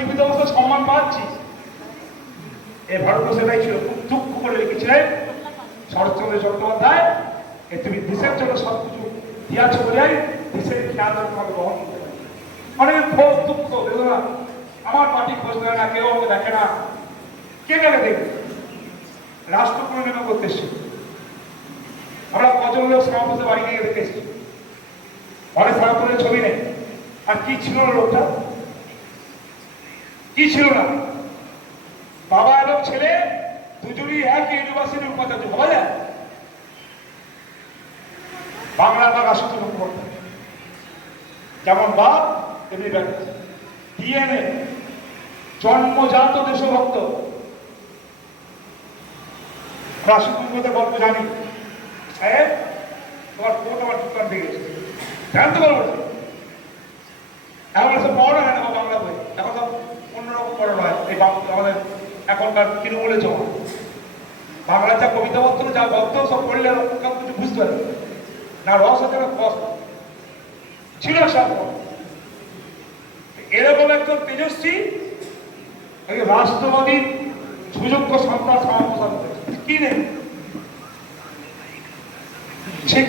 জীবিত অবস্থায় সম্মান পাচ্ছি। এ ভারতবর্ষ সেটাই ছিল। খুব দুঃখ করে লিখেছিলেন শরৎচন্দ্র চট্টোপাধ্যায়, তুমি দেশের জন্য সবকিছু দিয়াছ বলে দেশের খেয়াল তোমাকে বহন করতে পারি। অনেক ক্ষোভ, দুঃখ, বেদনা। আমার পার্টি খোঁজ নেয় না, কেউ আমাকে দেখে না, কে কাকে দেখবে? রাষ্ট্র পুনর্নির্মাণ করতে এসছি আমরা, কজন লোক সমাবেশে বাড়ি গিয়ে দেখে এসছি, অনেক সারাপুরের ছবি নেই। আর কি ছিল না লোকটা, কি ছিল না? বাবা এবং ছেলে দুজনই এক ইউনিভার্সিটির উপাচার্য, ভাবা যায়? বাংলা বা রাষ্ট্র মুখোপাধ্যায় যেমন বাপ তেমনি ব্যক্তি, ডিএনএ, জন্মজাত দেশভক্ত। রাষ্ট্রপতি গল্প জানি, সাহেব তোমার কোট আমার দোকান থেকে গেছে, জানতে পারবো না। এখন সব পড়ানো হয় না বাংলা বই, এখন সব অন্যরকম পড়ানো হয়। এই আমাদের এখনকার তৃণমূলে জমা বাংলা যা কবিতা বর্তন যা গল্প সব পড়লে কেউ কিছু বুঝতে পারবে না, রস হচ্ছে না, কস ছিল সব। এরকম একজন তেজস্বী রাষ্ট্রবাদী সুযোগ্য সন্তান সমাজ কি নেই, ঠিক